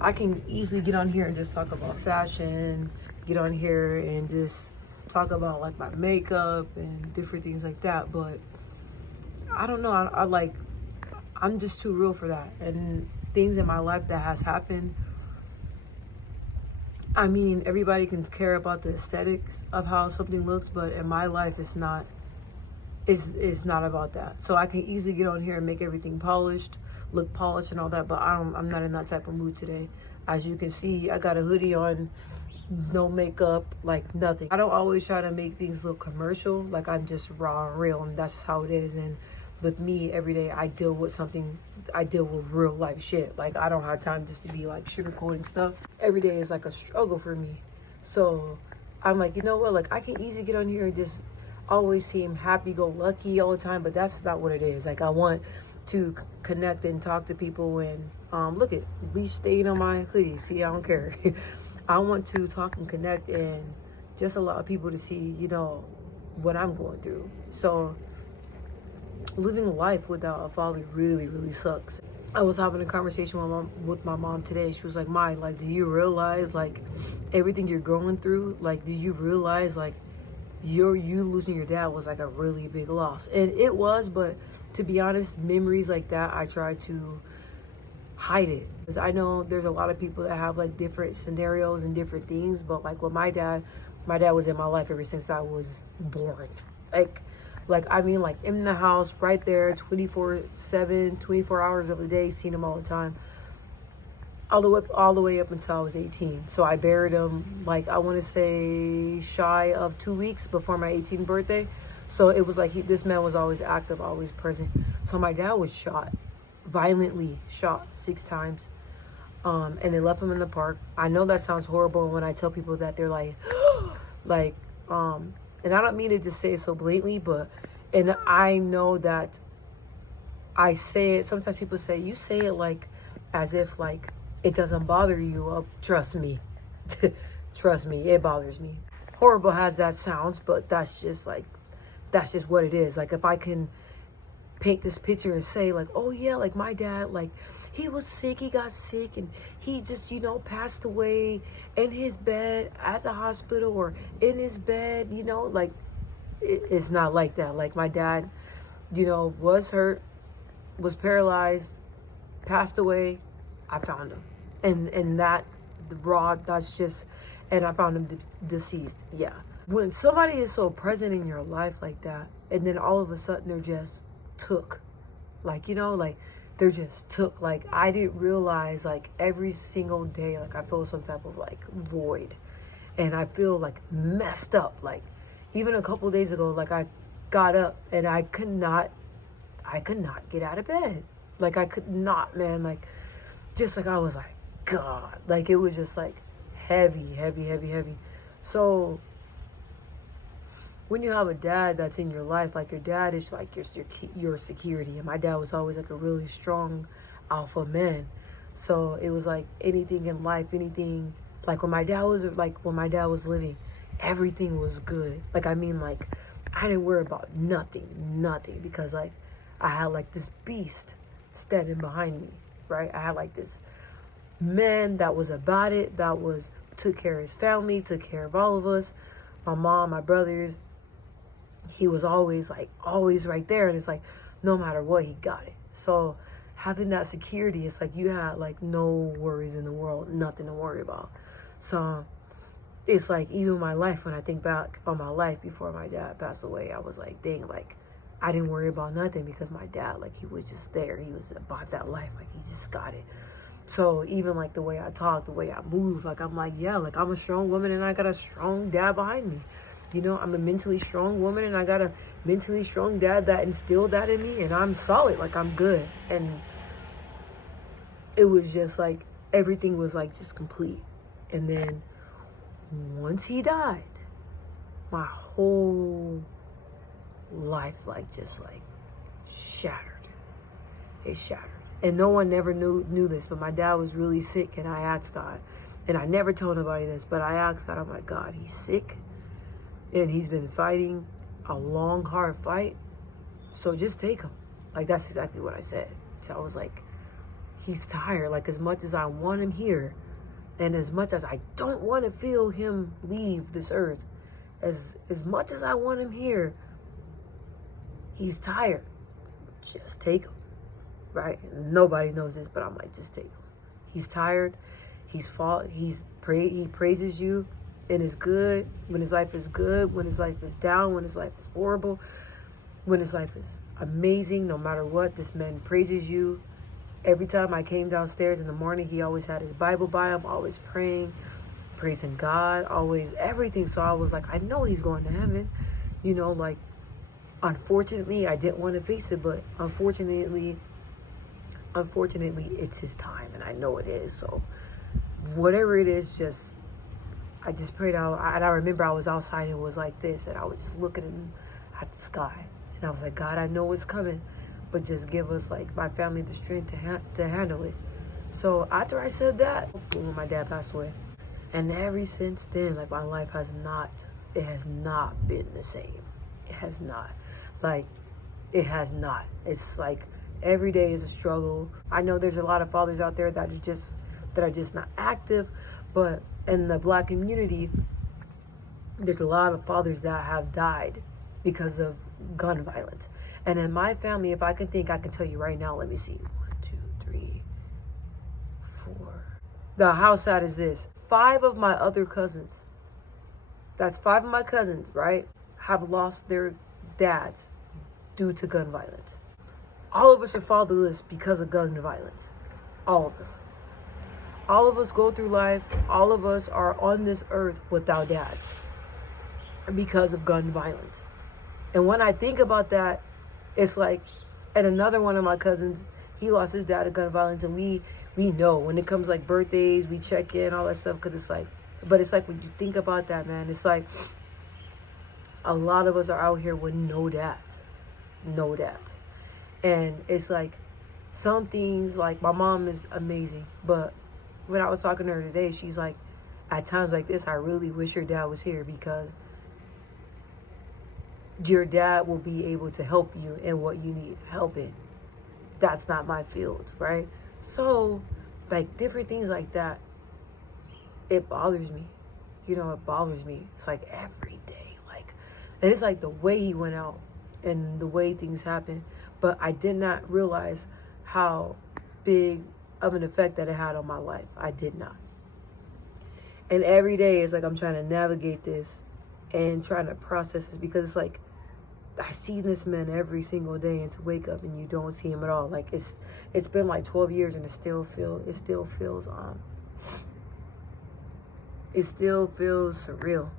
I can easily get on here and just talk about fashion, get on here and just talk about like my makeup and different things like that. But I don't know. I'm just too real for that. And things in my life that has happened. I mean, everybody can care about the aesthetics of how something looks, but in my life, it's not. It's not about that. So I can easily get on here and make everything polished, look polished and all that. But I'm not in that type of mood today. As you can see, I got a hoodie on, no makeup, like nothing. I don't always try to make things look commercial. Like I'm just raw and real, and that's just how it is. And with me, every day I deal with real life shit. Like I don't have time just to be like sugarcoating stuff. Every day is like a struggle for me. So I'm like, you know what? Like I can easily get on here and just always seem happy-go-lucky all the time, but that's not what it is. Like I want to connect and talk to people, and look at we staying on my hoodie. See, I don't care. I want to talk and connect and just allow people to see, you know, what I'm going through. So living life without a father really sucks. I was having a conversation with my mom today. She was like, "My, like, do you realize like everything you're going through? Like, do you realize like you losing your dad was like a really big loss?" And it was, but to be honest, memories like that, I try to hide it, because I know there's a lot of people that have like different scenarios and different things. But like with my dad was in my life ever since I was born. Like I mean, like in the house right there 24/7, 24 hours of the day, seen him all the time, all the way up until I was 18. So I buried him, like, I want to say shy of 2 weeks before my 18th birthday. So it was like this man was always active, always present. So my dad was shot, violently shot 6 times. And they left him in the park. I know that sounds horrible when I tell people that, they're like, like, and I don't mean to just say it so blatantly, but, and I know that I say it, sometimes people say, you say it like, as if like, it doesn't bother you. Trust me. Trust me, it bothers me. Horrible as that sounds, but that's just what it is. Like if I can paint this picture and say like, oh yeah, like my dad, like he was sick, he got sick, and he just, you know, passed away in his bed at the hospital, or in his bed, you know, like it's not like that. Like my dad, you know, was hurt, was paralyzed, passed away. I found him, and that that's just, and I found him deceased. Yeah, when somebody is so present in your life like that, and then all of a sudden they're just took, like, you know, like they're just took. Like I didn't realize, like every single day, like I feel some type of like void, and I feel like messed up. Like even a couple days ago, like I got up and I could not get out of bed. Like I could not, man. Like just like I was like, God, like it was just like heavy. So when you have a dad that's in your life, like your dad is like your security. And my dad was always like a really strong alpha man. So it was like anything in life, anything, like when my dad was living, everything was good. Like I mean, like I didn't worry about nothing, because like I had like this beast standing behind me, right? I had like this man that was about it, took care of his family, took care of all of us, my mom, my brothers. He was always right there, and it's like no matter what, he got it. So having that security, it's like you had like no worries in the world, nothing to worry about. So it's like even my life, when I think back on my life before my dad passed away, I was like, dang, like I didn't worry about nothing, because my dad, like he was just there. He was about that life, like he just got it. So even like the way I talk, the way I move, like I'm like, yeah, like I'm a strong woman and I got a strong dad behind me. You know, I'm a mentally strong woman and I got a mentally strong dad that instilled that in me, and I'm solid, like I'm good. And it was just like everything was like just complete. And then once he died, my whole life like just like shattered. It shattered. And no one never knew this, but my dad was really sick, and I asked God, and I never told nobody this, but I asked God, I'm like, God, he's sick and he's been fighting a long, hard fight, so just take him. Like that's exactly what I said. So I was like, he's tired. Like, as much as I want him here, and as much as I don't want to feel him leave this earth, as much as I want him here, he's tired. Just take him, right? Nobody knows this, but I'm like, just take him. He's tired. He praises you in his good, when his life is good, when his life is down, when his life is horrible, when his life is amazing, no matter what. This man praises you. Every time I came downstairs in the morning, he always had his Bible by him, always praying, praising God, always everything. So I was like, I know he's going to heaven. You know, like, unfortunately, I didn't want to face it, but unfortunately, it's his time, and I know it is. So whatever it is, I just prayed out. And I remember I was outside and it was like this, and I was just looking at the sky, and I was like, God, I know it's coming, but just give us, like, my family the strength to handle it. So after I said that, when my dad passed away, and ever since then, like, my life has not been the same. It has not. Like, it has not. It's like every day is a struggle. I know there's a lot of fathers out there that are just not active, but in the Black community, there's a lot of fathers that have died because of gun violence. And in my family, if I can think, I can tell you right now. Let me see. 1, 2, 3, 4. How sad is this? 5 of my other cousins. That's 5 of my cousins, right? Have lost their dads due to gun violence. All of us are fatherless because of gun violence. All of us. All of us go through life. All of us are on this earth without dads because of gun violence. And when I think about that, it's like, and another one of my cousins, he lost his dad to gun violence, and we know when it comes like birthdays, we check in, all that stuff, because it's like, but it's like when you think about that, man, it's like a lot of us are out here with no dads. And it's like, some things, like, my mom is amazing, but when I was talking to her today, she's like, at times like this, I really wish your dad was here, because your dad will be able to help you in what you need help in. That's not my field, right? So, like, different things like that, it bothers me. You know, it bothers me. It's like every day, like, and it's like the way he went out and the way things happen. But I did not realize how big of an effect that it had on my life. I did not. And every day it's like I'm trying to navigate this and trying to process this, because it's like I see this man every single day, and to wake up and you don't see him at all. Like, it's been like 12 years and it still feels surreal.